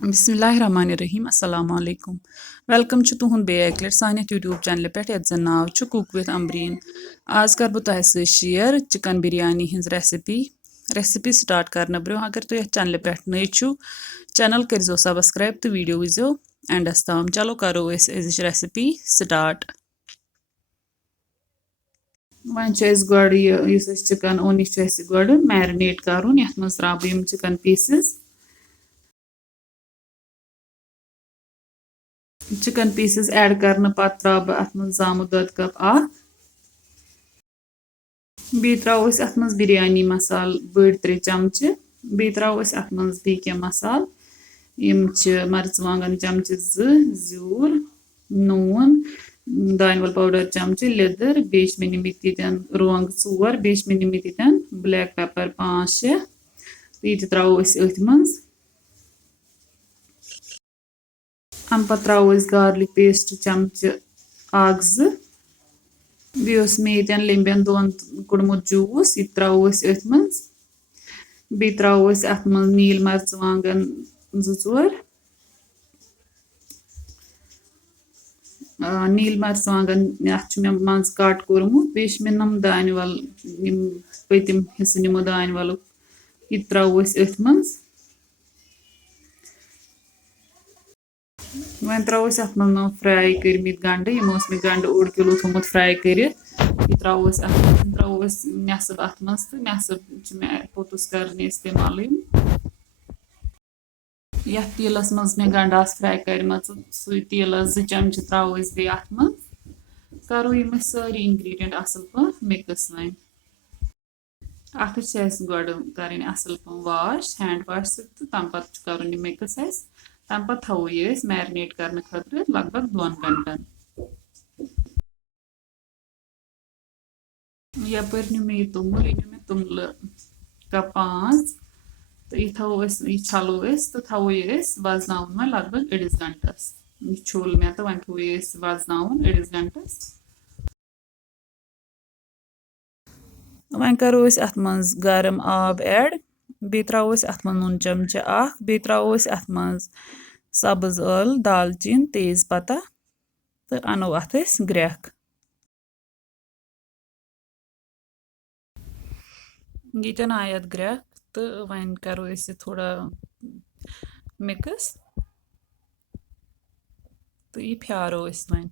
बिस्मिल्लाहिर्रहमानिर्रहीम अस्सलाम वालेकुम वेलकम तुहद बेक लट सान यूट्यूब चैनल पे ये जन नाव कुक विथ अम्बरीन आज कर बह तुह शेयर चिकन बिरयानी हज रेसिपी स्टार्ट कर ब्रो अगर तुम चैनल पे नई चैनल करो सब्सक्राइब तो वीडियो वो एंडस तम चलो करो recipe start one go chicken own यह गो मैरिनेट कर ये त्रा बह chicken pieces chicken pieces add करने पत त्रा बह अत जामुत दद कप बी त्रो अत बिरयानी मसाल बड़ 3 चमचे बी त्रो अत दी मसाल यम मर्चवांगन चमचे जूर नून दानवल पाउडर चमचे लिदर बे मे निमित रुंग 4 बे मे निमित ब्लैक पेपर 5-6 ये त्रो अथ मज अम पे त्रो गार्लिक पेस्ट चमचे 1-2 मे ये लिंबन 2 कुड़मुत जूस यह त्रो अथ मज बे त्रो अत मज नील मर्चवांगन 2-4 नील मर्चवांगन अत मज कट कोर्मुत बे मे नम दानवल पतिम हिस्से निमो दानवल यह त्रो अथ मज वन त्रो अत मज फ्राई कर्मित गंड यमो मे गंड 1 किलो थोमुत फ्राई कर त्रो नेसब अत मज तो नेसब मे पोतुस करने इस्तेमाल ये तेलस मज मे गंड फ्राई कर सू तेल 2 चमचे त्रो बे अत मज करो यम सारी इंग्रेडिएंट असल पे मिक्स वन अत गोड कर असल पे वाश हैंड वाश तो तम पत कर मिक्स तम पे थो ये मैरिनेट करने खतर लगभग 2 घंटन यपर नी मे यह तुमुल कप 5 तो यह थो यह छलो तो थो ये वजन वो लगभग 1.5 घंटस यह छोल मे तो वन थो ये वजन 1.5 घंटस वन करो अत मज गरम आब ऐड बे त्रो अत मज नून चमचे 1 बे त्रो अत मज सब्ज ٲल दालचीन तेज पत्ता तो अनो अत ग्रेख यीतन आय अत ग्रेख तो वन करो थोड़ा मिक्स तो यह फ्यारो वन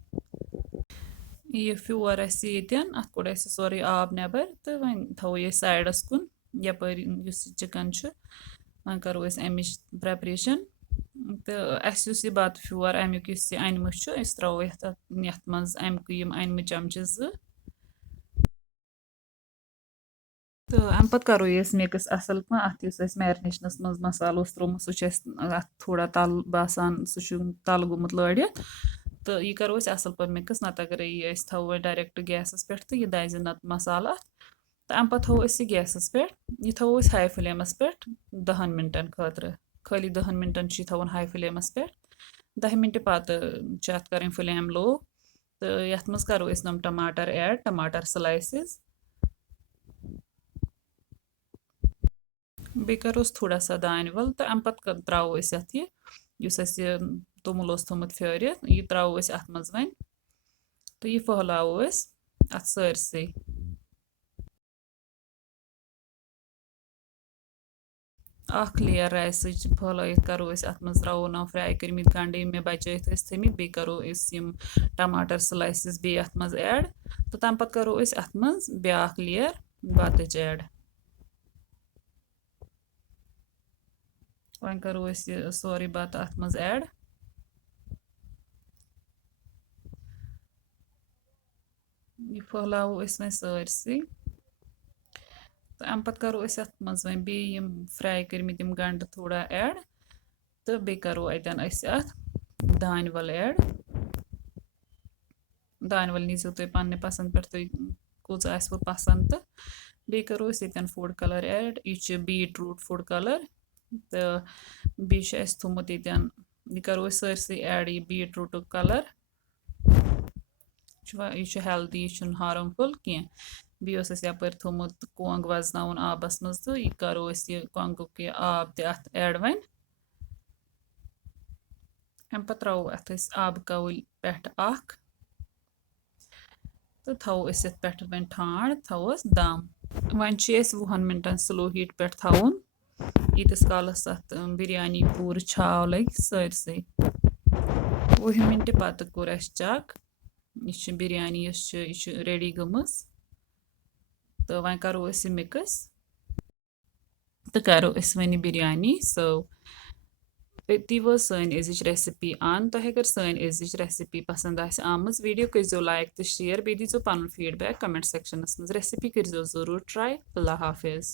यह फ्योर येन अत कोड़ सोरे आब नबर तो वन थो ये साइडस कुन यपर चिकन वन करो अमिच प्रेपरेशन तो यह बत फ्योर अमुक अनम त्रो ये मज अमुक अनम चमचे 2 तो अम पे करो ये मिक्स असल पे अत मैरिनेशनस मज मसाल त्रोमुत सह थोड़ा तल बासान सह तल गोमुत लड़ित तो यह करो असल पे मिक्स नत अगर यह थो डायरेक्ट गैसस पे तो यह दज नत मसाल तो अम पे थो गैसस पे यह थो हाई फ्लेमस पे 10 मिनटन खतर खाली 10 मिनटन थवन हाई फ्लेमस पे 10 मिनट पत अत कर फ्लेम लो तो ये मज करो नम टमाटर ऐड टमाटर स्लाइसेस बे करोस थोड़ा सा दानवल तो अम पे त्रो यह तोमुल थोमुत फ्यारित यह त्रो अत मज वन तो यह फहलावो अत सारसे लेयर राइस फहल करो अत मज त्रो ना फ्राई कर्मित गंडे मे बचत थमित बे करो टमाटर स्लाइसेस बे अत मज ऐड तो तम पे करो अत मज ब्या लेयर बतच ऐड वन करो सोरे बत अत मज ऐड यह फहलावो वन सारसे तो अम पे करो अत मज वन बे फ्राई कर्मित गंड थोड़ा ऐड तो बे करो अतन अत दानवल ऐड दानवल नीजो तुम पन्ने पसंद पे तुम कोच आसो पसंद तो बे करो ये फूड कलर ऐड यह बीट रूट फूड कलर तो बे थोमुत यह करो सारसे ऐड यह बीट रूट कलर यह हेल्दी यह हार्मफुल कह बे यपर थोमुत कोंग वजन आबस मज तो यह करो कोंगुक आब तथ ऐड वन اَمہِ پَتہٕ ترٛاوو اَتھ أسۍ آبہٕ کَوٕلۍ پٮ۪ٹھٕ اَکھ تہٕ تھاوو أسۍ یَتھ پٮ۪ٹھٕ وۄنۍ ٹھانٛڈ تھاووس دَم وۄنۍ چھِ أسۍ 20 مِنٹَن سلو ہیٖٹ پٮ۪ٹھ تھاوُن ییٖتِس کالَس اَتھ بِریانی پوٗرٕ چھاو لَگہِ سٲرسٕے 20 مِنٹہِ پَتہٕ کوٚر اَسہِ چَک یہِ چھِ بِریانی یۄس چھِ یہِ چھِ ریڈی گٔمٕژ تہٕ وۄنۍ کَرو أسۍ یہِ مِکٕس تہٕ کَرو أسۍ وۄنۍ یہِ بِریانی سٔرو أتی وٲژ سٲنۍ أزِچ ریسِپی اَن تۄہہِ اگر سٲنۍ أزِچ ریسِپی پَسنٛد آسہِ آمٕژ ویٖڈیو کٔرۍزیو لایک تہٕ شِیَر بیٚیہِ دیٖزیو پَنُن فیٖڈبیک کَمٮ۪نٛٹ سٮ۪کشَنَس منٛز ریسِپی کٔرۍزیو ضٔروٗر ٹرٛاے اللہ حافِظ